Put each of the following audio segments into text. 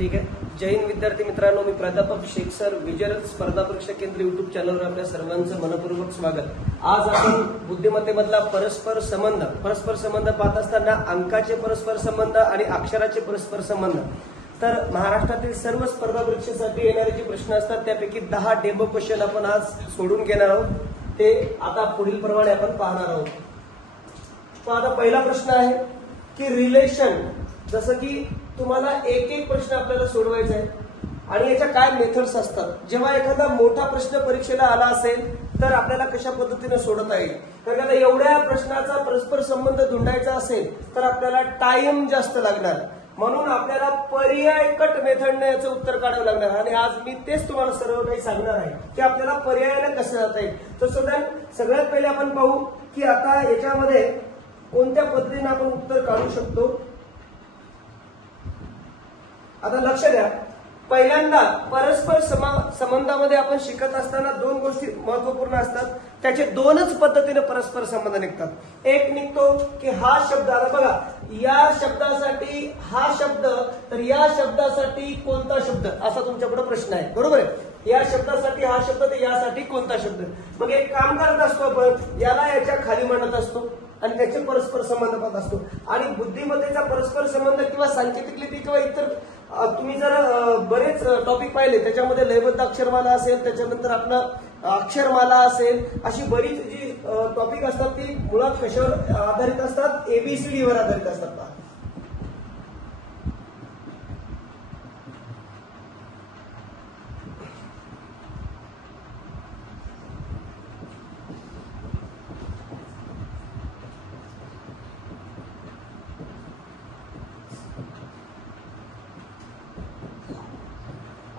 ठीक आहे. जय हिंद विद्यार्थी मित्रांनो, मी प्राध्यापक शेख सर, विजय स्पर्धा परीक्षा केंद्र युट्यूब चॅनलवर आपल्या सर्वांचं मनपूर्वक स्वागत. आज आपण बुद्धिमत्तेमधला परस्पर संबंध पाहत असताना अंकाचे परस्पर संबंध आणि अक्षराचे परस्पर संबंध. तर महाराष्ट्रातील सर्व स्पर्धा परीक्षेसाठी येणारे जे प्रश्न असतात त्यापैकी 10 डेमो क्वेश्चन आपण आज सोडून घेणार आहोत. ते आता पुढील प्रमाणे आपण पाहणार आहोत. तो आता पहिला प्रश्न आहे की रिलेशन, जसं की तुम्हाला एक एक प्रश्न आपल्याला सोडवायचा आहे आणि याच्या काय मेथड्स असतात. जेव्हा एखादा मोठा प्रश्न परीक्षेला आला असेल तर आपल्याला कशा पद्धतीने सोडवता येईल. कारण आता एवढ्या प्रश्नाचा परस्पर संबंध धुंडायचा असेल तर आपल्याला टाइम जास्त लागणार, म्हणून आपल्याला पर्याय कट मेथडने याचं उत्तर काढावं लागणार. आणि आज मी तेच तुम्हाला सर्व काही सांगणार आहे की आपल्याला पर्यायाने कसं जाता येईल. तर सगळ्यात पहिले आपण पाहू की आता याच्यामध्ये कोणत्या पद्धतीने आपण उत्तर काढू शकतो. आता लक्ष द्या, पहिल्यांदा परस्पर संबंधामध्ये आपण शिकत असताना 2 गोष्टी महत्वपूर्ण असतात. त्याचे 2च पद्धतीने परस्पर संबंध निघतात. एक निघतो की हा शब्द, आता बघा या शब्दासाठी हा शब्द, तर या शब्दासाठी कोणता शब्द, असा तुमच्याकडे प्रश्न आहे, बरोबर आहे. या शब्दासाठी हा शब्द, तर यासाठी कोणता शब्द. मग एक काम करत असतो आपण, याला याच्या खाली मांडत असतो आणि त्याचे परस्पर संबंध पाहत असतो. आणि बुद्धिमत्तेचा परस्पर संबंध किंवा सांकेतिक किंवा इतर तुम्ही जर बरेच टॉपिक पाहिले, त्याच्यामध्ये लयबद्ध अक्षरमाला असेल, त्याच्यानंतर आपलं अक्षरमाला असेल, अशी बरीच जी टॉपिक असतात ती मुळात कशावर आधारित असतात, ABCD वर आधारित असतात.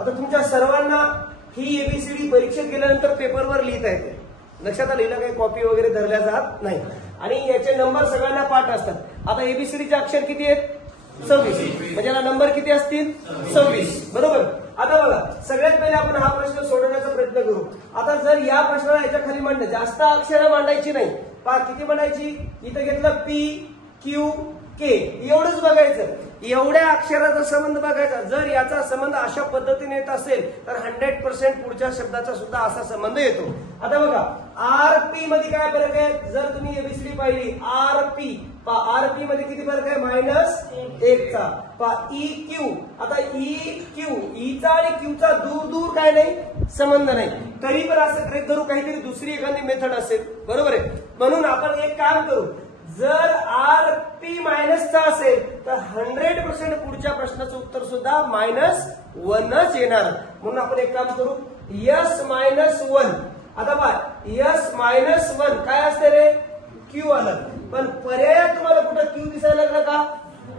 आता तुमच्या सर्वांना ही ABCD परीक्षेत गेल्यानंतर पेपरवर लिहिता येते. लक्षात आलं, काही कॉपी वगैरे धरल्या जात नाही आणि याचे नंबर सगळ्यांना पाठ असतात. आता ABCDचे अक्षर किती आहेत? 26. म्हणजे याला नंबर किती असतील? 26, बरोबर. आता बघा, सगळ्यात पहिले आपण हा प्रश्न सोडवण्याचा प्रयत्न करू. आता जर या प्रश्नाला याच्या खाली मांडलं, जास्त अक्षरं मांडायची नाही. पहा किती मांडायची, इथं घेतलं P, Q, K, एवढंच बघायचं. एवढ्या अक्षराचा संबंध बघायचा. जर याचा संबंध अशा पद्धतीने येत असेल तर 100% पुढच्या शब्दाचा सुद्धा असा संबंध येतो. आता बघा RP मध्ये काय फरक आहे. जर तुम्ही ABCD पाहिली, RP मध्ये किती फरक आहे? -1 चा. EQ, आता EQ, ईचा आणि क्यूचा दूर काय नाही, संबंध नाही. तरी पण असं गृहीत धरू काहीतरी दुसरी एखादी मेथड असेल, बरोबर आहे. म्हणून आपण एक काम करू, जर RP मायनसचा असेल तर 100% पुढच्या प्रश्नाचं उत्तर सुद्धा -1च येणार. म्हणून आपण एक काम करू, S-1. आता पहा, S-1 काय असते रे? Q आलं. पण पर्यायात तुम्हाला कुठं Q दिसायला लागला का?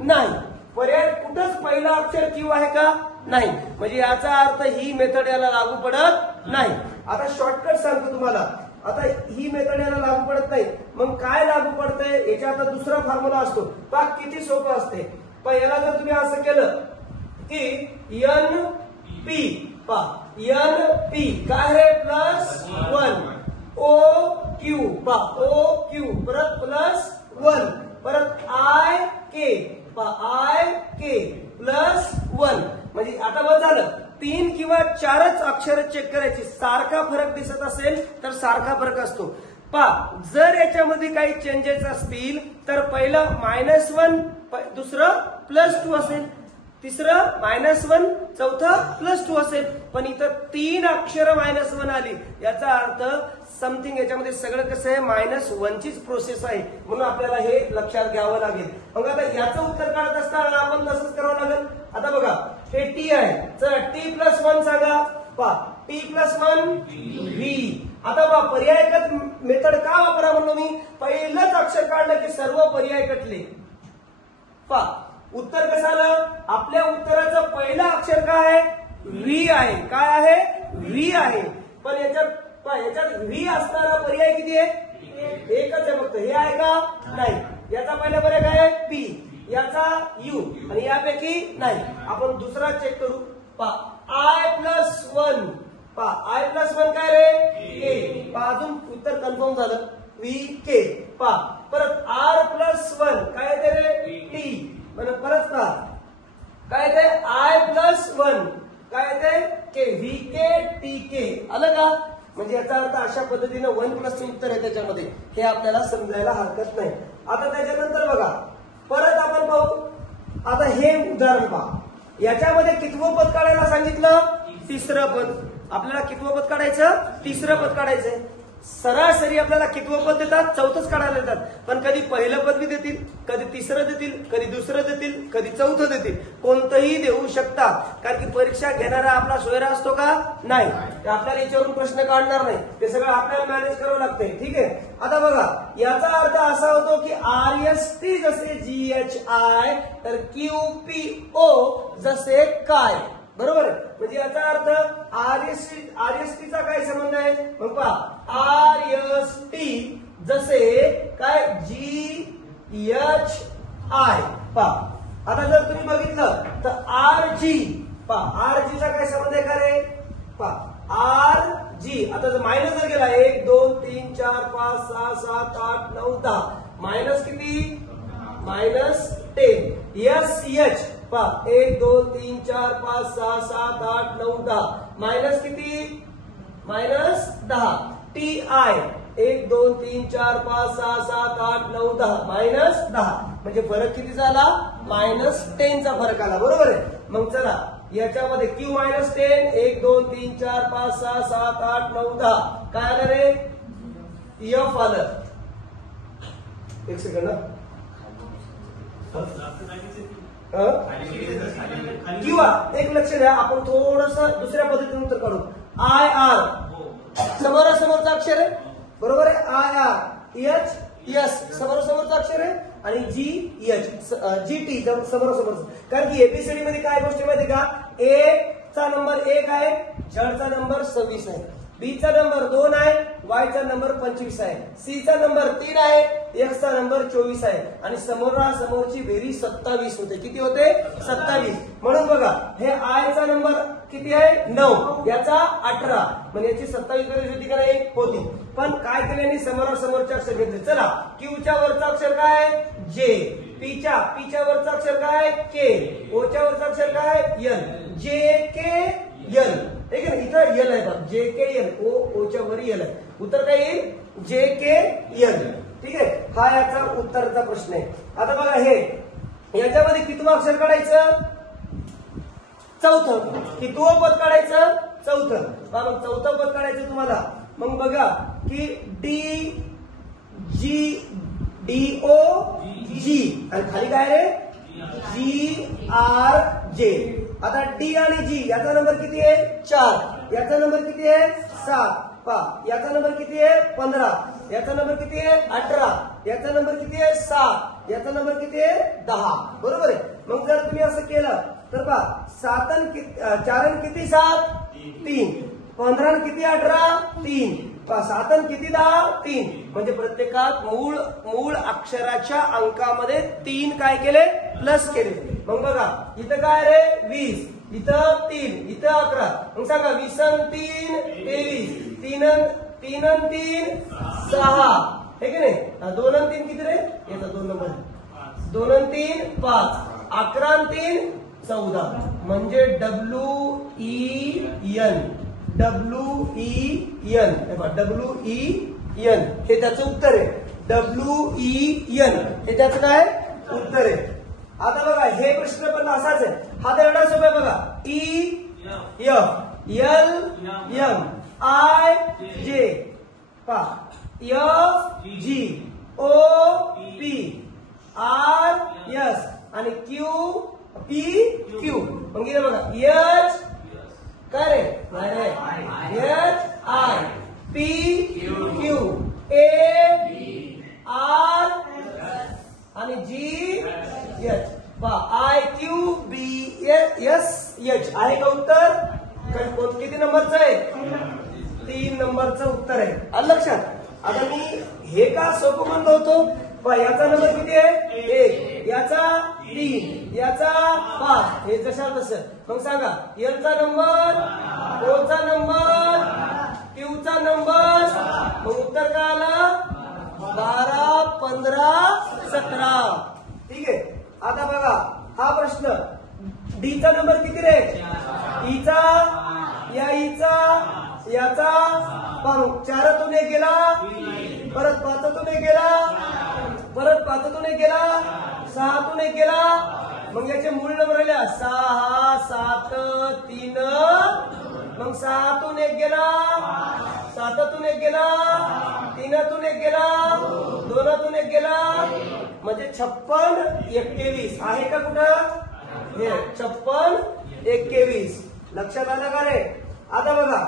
नाही. पर्यायात कुठंच पहिला अक्षर Q आहे का? नाही. म्हणजे याचा अर्थ ही मेथड याला लागू पडत नाही. आता शॉर्टकट सांगतो तुम्हाला. आता ही मेथड याला लागू पडत नाही, मग काय लागू पडतंय? याच्या आता दुसरा फॉर्म्युला असतो. पहा किती सोपं असते. पण याला जर तुम्ही असं केलं की NP, पहा NP काय आहे? +1. OQ, पहा OQ परत +1. परत IK, पहा IK +1. म्हणजे आता बस झालं. 3 किंवा 4च अक्षर चेक करायची. सारखा फरक दिसत असेल तर सारखा फरक असतो. पहा जर याच्यामध्ये काही चेंजेस असतील तर पहिलं -1, दुसरं +2 असेल, तिसरं -1, चौथं +2 असेल. पण इथं 3 अक्षर -1 आली, याचा अर्थ समथिंग याच्यामध्ये सगळं कसं आहे, -1चीच प्रोसेस आहे. म्हणून आपल्याला हे लक्षात घ्यावं लागेल. मग आता याचं उत्तर काढत असताना आपण तसंच करावं लागेल. आता बघा हे T आहे, चला T+1 सांगा. पहा T+1 V. आता पहा पर्यायकट मेथड का वापरा म्हणलो मी? पहिलंच अक्षर काढलं की सर्व पर्याय कटले. पहा उत्तर कसं आलं? आपल्या उत्तराचं पहिलं अक्षर काय आहे? V आहे. काय आहे? V आहे. पण याच्यात V असताना पर्याय किती आहे? एकच आहे फक्त. हे आहे का? नाही. याचा पहिला पर्याय काय आहे? P, याचा U आणि यापैकी नाही. आपण दुसरा चेक करू. पहा I+1, पहा I+1 काय रे? K. पहा अजून उत्तर कन्फर्म झालं, VK. पहा परत R+1 काय येते रे? T. परत पहा काय येते? I+1 म्हणजे याचा अर्थ अशा पद्धतीने 1+ उत्तर आहे त्याच्यामध्ये, हे आपल्याला समजायला हरकत नाही. आता त्याच्यानंतर बघा परत आपण पाहू. आता हे उदाहरण पहा, याच्यामध्ये कितवं पद काढायला सांगितलं? तिसरं पद. आपल्याला कितवं पद काढायचं? तिसरं पद काढायचंय. सरासरी आपल्याला कितवं पद देतात? चौथंच काढायला देतात. पण कधी पहिलं पद बी देतील, कधी तिसरं देतील, कधी दुसरं देतील, कधी चौथं देतील. कोणतंही देऊ शकता, कारण की परीक्षा घेणारा आपला सोयरा असतो का? नाही. आपल्याला याच्यावरून प्रश्न काढणार नाही, ते सगळं आपल्याला मॅनेज करावं लागतंय. ठीक आहे. आता बघा, याचा अर्थ असा होतो की RST जसे GHI तर QPO जसे काय. बरोबर. म्हणजे याचा अर्थ RST चा काय संबंध आहे? मग पहा, RST जसे काय GHI. पहा आता जर तुम्ही बघितलं तर RG, पहा RG चा काय संबंध आहे का रे? पहा RG. आता जर मायनस जर गेला 1 2 3 4 5 6 7 8 9 10, मायनस किती? -10. SH पहा 1 2 3 4 5 6 7 8 9 10, मायनस किती? -10. TI 1 2 3 4 5 6 7 8 9 10, -10. म्हणजे फरक किती झाला? -10 चा फरक आला. बरोबर आहे. मग चला याच्यामध्ये Q -10 1 2 3 4 5 6 7 8 9 10 काय आलं रे? F आलं. एक सेकंड. किंवा एक लक्ष द्या, आपण थोडस दुसऱ्या पद्धतीने उत्तर काढू. IR समोरासमोरचा अक्षर आहे. बरोबर आहे. IR S समोरासमोरचा अक्षर आहे आणि GT समोरासमोरचा. कारण की एबीसीडी मध्ये काय गोष्टी माहिती का? A चा नंबर 1 आहे, Z चा नंबर 26 आहे, B चा नंबर 2 आहे, Y चा नंबर 25 आहे, C चा नंबर 3 आहे, X चा नंबर 24 आहे आणि समोरासमोरची बेरीज 27 होते. किती होते? 27. म्हणून बघा हे I चा नंबर किती आहे? 9, याचा 18, म्हणजे याची 27 बेरीज होती का नाही? होती. पण काय केल्याने समोरासमोरचे अक्षर घेतले. चला Q च्या वरचा अक्षर काय? J. P च्या वरचा अक्षर काय? K. O च्या वरचा अक्षर काय? L. JKL. ठीक आहे. इथं L आहे बघ, JKL. O च्या वर L आहे. उत्तर काय येईल? JKL. ठीक आहे. हा याचा उत्तरचा प्रश्न आहे. आता बघा हे याच्यामध्ये कितवं अक्षर काढायचं? चौथं. कितवं पद काढायचं? चौथं. मग चौथं पद काढायचं तुम्हाला. मग बघा की DOG आणि खाली काय रे? GRJ. आता D आणि G याचा नंबर किती आहे? 4. याचा नंबर किती आहे? 7. पहा याचा नंबर किती आहे? 15. याचा नंबर किती आहे? 18. याचा नंबर किती आहे? 7. याचा नंबर किती आहे? 10. बरोबर आहे. मग जर तुम्ही असं केलं तर पहा 4 किती? 7. 3. 15 किती? 18. 3. 7 किती? 10. 3. म्हणजे प्रत्येकात मूळ अक्षराच्या अंकामध्ये 3 काय केले? प्लस केले. मग बघा इथं काय रे? 20. इथं 3. इथं 11. मग सांगा 20 आणि 3 23. 3 आणि 3 6. हे की नाही? 2 आणि 3 किती रे? याचा 2 नंबर. 2 आणि 3 5. 11 आणि 3 14. म्हणजे WEN हे त्याचं उत्तर आहे. WEN हे त्याचं काय उत्तर आहे. आता बघा हे प्रश्न पण असाच आहे. हा तर एवढा सोपा आहे बघा. EFLM IJ पहा FG OP RS आणि QPQ. मग इथे बघा H काय रे? HI PQ AR आणि GH. IQBSH आहे का उत्तर? किती नंबरचं आहे? 3 नंबरचं उत्तर आहे. आलं लक्षात? आता मी हे का सोपं म्हणलो होतो? याचा नंबर किती आहे? 1. याचा 3. याचा 5. हे जशा तसं. मग सांगा L चा नंबर, O चा नंबर, Q चा नंबर. मग उत्तर काय आलं? 12 15 17. ठीक आहे. आता बघा हा प्रश्न. D चा नंबर किती रे? E चा, या E चा, याचा मग 4तून 1 गेला, परत 5तून 1 गेला, परत 5तून 1 गेला, 6तून 1 गेला. मग याचे मूळ नंबर राहिले 6, 7, 3. मग 6तून 1 गेला, 7तून 1 गेला, 3तून 1 गेला, 2तून 1 गेला. म्हणजे 56, 21 आहे का कुठं? हे 56, 21. लक्षात आलं का रे? आता बघा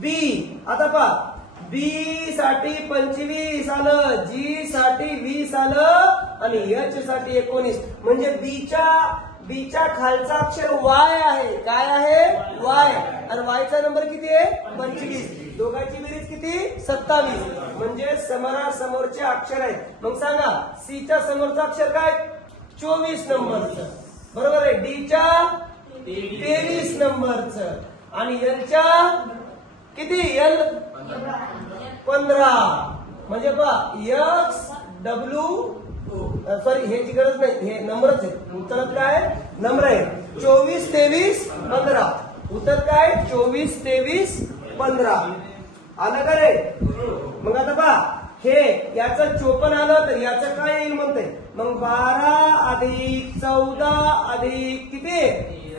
बी. आता पहा बी साठी 25 आलं, जी साठी 20 आलं आणि एच साठी 19. म्हणजे बीच्या खालचा अक्षर वाय आहे. काय आहे? वाय. आणि वायचा नंबर किती आहे? 25. दोघांची बेरीज किती? 27. म्हणजे समोरचे अक्षर आहेत. मग सांगा सीच्या समोरचं अक्षर काय? 24 नंबरचं. बरोबर आहे. डीच्या 23 नंबरचं. आणि एलच्या किती? एल 15. म्हणजे पहा एक्स डब्ल्यू सॉरी ह्याची गरज नाही, हे नंबरच आहे. उत्तरात काय नंबर आहे? 24, 23, 15. उत्तर काय? 24, 23, 15. आलं का रे? मग आता पहा हे याचं 54 आलं तर याचं काय येईल म्हणते? मग 12 अधिक 14 अधिक किती?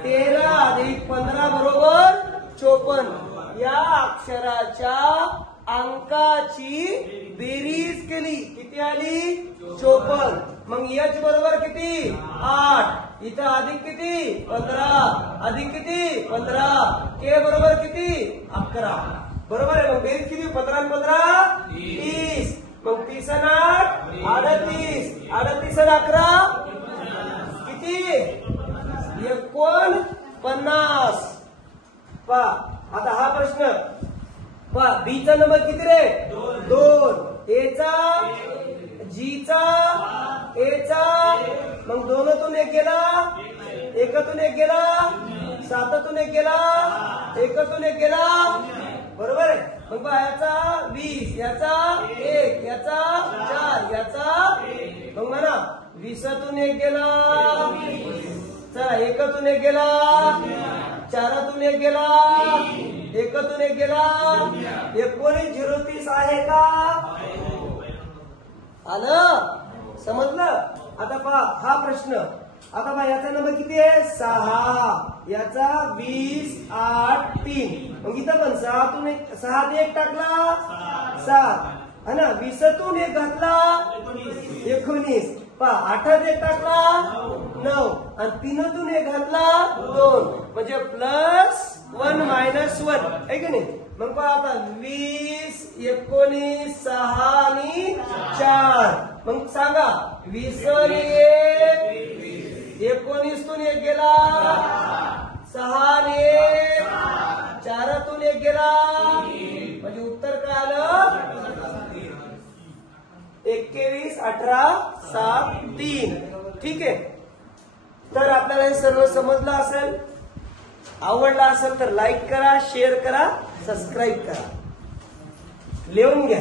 13 अधिक 15 बरोबर 54. या अक्षराच्या अंकाची बेरीज केली, किती आली? 54. मग एच बरोबर किती? 8. इथं अधिक किती? 15. अधिक किती? 15. के बरोबर किती? 11. बरोबर आहे. मग बेरीज किती? 15 आणि 15 30. मग 30 आणि 8 38. 38 आणि 11 किती? 49. पहा आता हा प्रश्न पहा बीचा नंबर किती रे? 2. एचा, जीचा, एचा. मग 2तून 1 गेला, 1तून 1 गेला, 7तून 1 गेला, 1तून 1 गेला. बरोबर आहे. मग पहा याचा 20, याचा 1, याचा 4, याचा. मग म्हणा 20तून 1 गेला, चला 1तून 1 गेला, 4तून 1 गेला, 1तून 1 गेला. 19, 030 आहे का? आलं? समजलं? आता पहा हा प्रश्न. आता पहा याचा नंबर किती आहे? 6. याचा 20, 8, 3. मग इथं पण 6तून 1 टाकला 7 है ना. 20तून 1 घातला 19. पहा 8 1 टाकला 9 आणि 3तून 1 घातला 2. म्हणजे +1 -1 आहे की नाही? मग पहा आता 20, 19, 6 आणि 4. मग सांगा 20 आणि 1, 19तून 1 गेला, 6 आणि 1, 4तून 1 गेला. म्हणजे उत्तर काय आलं? 21, 18, 7, 3. ठीक आहे. तर आपल्याला हे सर्व समजलं असेल. आवडला असेल तर लाईक करा, शेअर करा, सबस्क्राईब करा. लिहून घ्या.